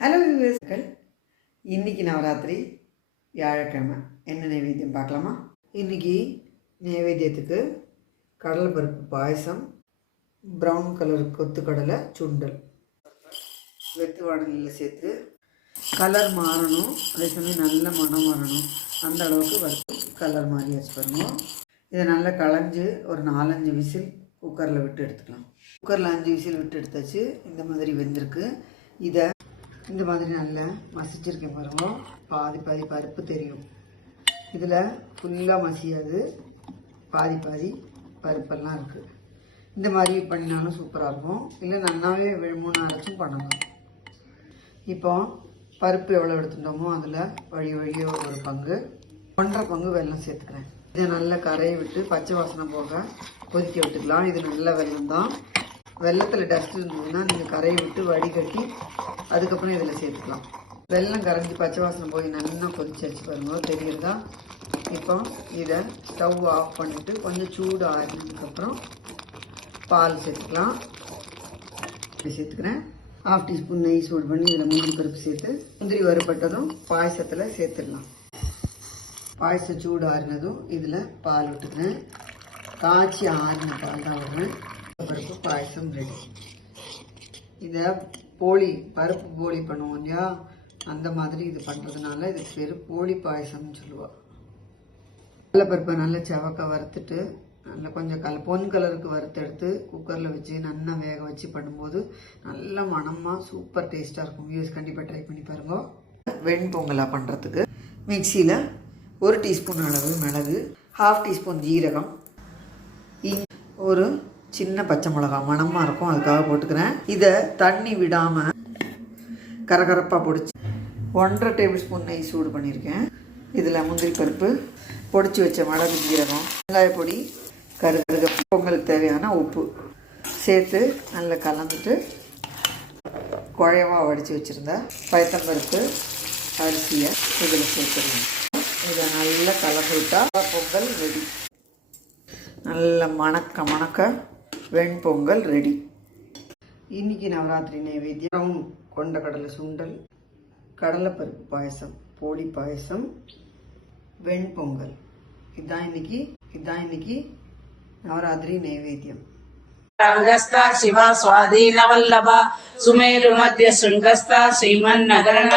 Hello வியூவர்ஸ்கள், இன்றைக்கி நவராத்திரி வியாழக்கிழமை. என்ன நைவேத்தியம் பார்க்கலாமா? இன்றைக்கி நைவேத்தியத்துக்கு கடலைப்பருப்பு பாயசம், ப்ரௌன் கலர் கொத்துக்கடலை சுண்டல் வெத்து வாடலில் சேர்த்து கலர் மாறணும், அதே சமயம் நல்ல மனம் வரணும், அந்த அளவுக்கு வறுத்து கலர் மாறியாச்சு பாருங்க. இதை நல்லா களைஞ்சி ஒரு 4-5 விசில் குக்கரில் விட்டு எடுத்துக்கலாம். குக்கரில் 5 விசில் விட்டு எடுத்தாச்சு. இந்த மாதிரி வெந்திருக்கு. இதை இந்த மாதிரி நல்லா மசிச்சிருக்கேன் பாருங்க. பாதி பாதி பருப்பு தெரியும். இதில் ஃபுல்லாக மசியாது, பாதி பாதி பருப்பெல்லாம் இருக்குது. இந்த மாதிரி பண்ணினாலும் சூப்பராக இருக்கும். இல்லை நல்லாவே 3 அரைச்சும் பண்ணலாம். இப்போ பருப்பு எவ்வளோ எடுத்துட்டோமோ அதில் வழியே ஒரு பங்கு, 1.5 பங்கு வெல்லம் சேர்த்துக்கிறேன். இதை நல்லா கரையை விட்டு பச்சை வாசனை போக கொதிக்க விட்டுக்கலாம். இது நல்ல வெல்லம் தான். வெள்ளத்தில் டஸ்ட் இருந்ததுன்னா நீங்கள் கரையை விட்டு வடிகட்டி அதுக்கப்புறம் இதில் சேர்த்துக்கலாம். வெல்லம் கரைஞ்சி பச்சை வாசனை போய் நல்லா கொதிச்சு பாருங்க, தெரியுறதா? இப்போ இதை ஸ்டவ் ஆஃப் பண்ணிவிட்டு கொஞ்சம் சூடு ஆறினதுக்கப்புறம் பால் சேர்த்துக்கலாம். இப்படி சேர்த்துக்கிறேன். 1/2 டீஸ்பூன் நெய் சூடு பண்ணி இதில் முந்திரி பருப்பு சேர்த்து முந்திரி வறுப்பட்டதும் பாயசத்தில் சேர்த்துடலாம். பாயசம் சூடு ஆறினதும் இதில் பால் விட்டுக்கிறேன். காய்ச்சி ஆறின பால் தான் விடுறேன். பருப்பு பாயசம் ரெடி. இதை பருப்பு போலி பண்ணுவோம் இல்லையா, அந்த மாதிரி இது பண்ணுறதுனால இதுக்கு பேர் போலி பாயசம்னு சொல்லுவாள். கடலைப்பருப்பை நல்லா செவக்க வறுத்துட்டு நல்லா கொஞ்சம் பொன் கலருக்கு வறுத்து எடுத்து குக்கரில் வச்சு நல்லா வேக வச்சு பண்ணும்போது நல்ல மணமாக சூப்பர் டேஸ்ட்டாக இருக்கும். வியூஸ் கண்டிப்பாக ட்ரை பண்ணி பாருங்க. வெண்பொங்கலாக பண்ணுறதுக்கு மிக்சியில் 1 டீஸ்பூன் அளவு மிளகு, 1/2 டீஸ்பூன் ஜீரகம், ஒரு சின்ன பச்சை மிளகா மணமாக இருக்கும், அதுக்காக போட்டுக்கிறேன். இதை தண்ணி விடாமல் கரகரப்பாக பொடிச்சு 1.5 டேபிள் ஸ்பூன் நெய் சூடு பண்ணியிருக்கேன். இதில் முந்திரி பருப்பு, பொடிச்சு வச்ச மிளகு, ஜீரகம், வெங்காய பொடி, கருக, பொங்கலுக்கு தேவையான உப்பு சேர்த்து நல்லா கலந்துட்டு குழைவாக வடித்து வச்சுருந்த பயத்தம்பருப்பு அரிசியை இதில் சேர்த்துருவேன். இதை நல்லா கலந்து விட்டால் பொங்கல் ரெடி. நல்ல மணக்க வெண்பொங்கல் ரெடி. இன்றைக்கி நவராத்திரி நைவேத்தியம் கொண்ட கடலை சுண்டல், கடலைப்பருப்பு பாயசம், போலி பாயசம், வெண்பொங்கல். இதுதான் இன்னைக்கு நவராத்திரி நைவேத்தியம். சிவா சுவாதீன வல்லபா சுமேரு மத்திய சுங்கஸ்தா ஸ்ரீமன் நகர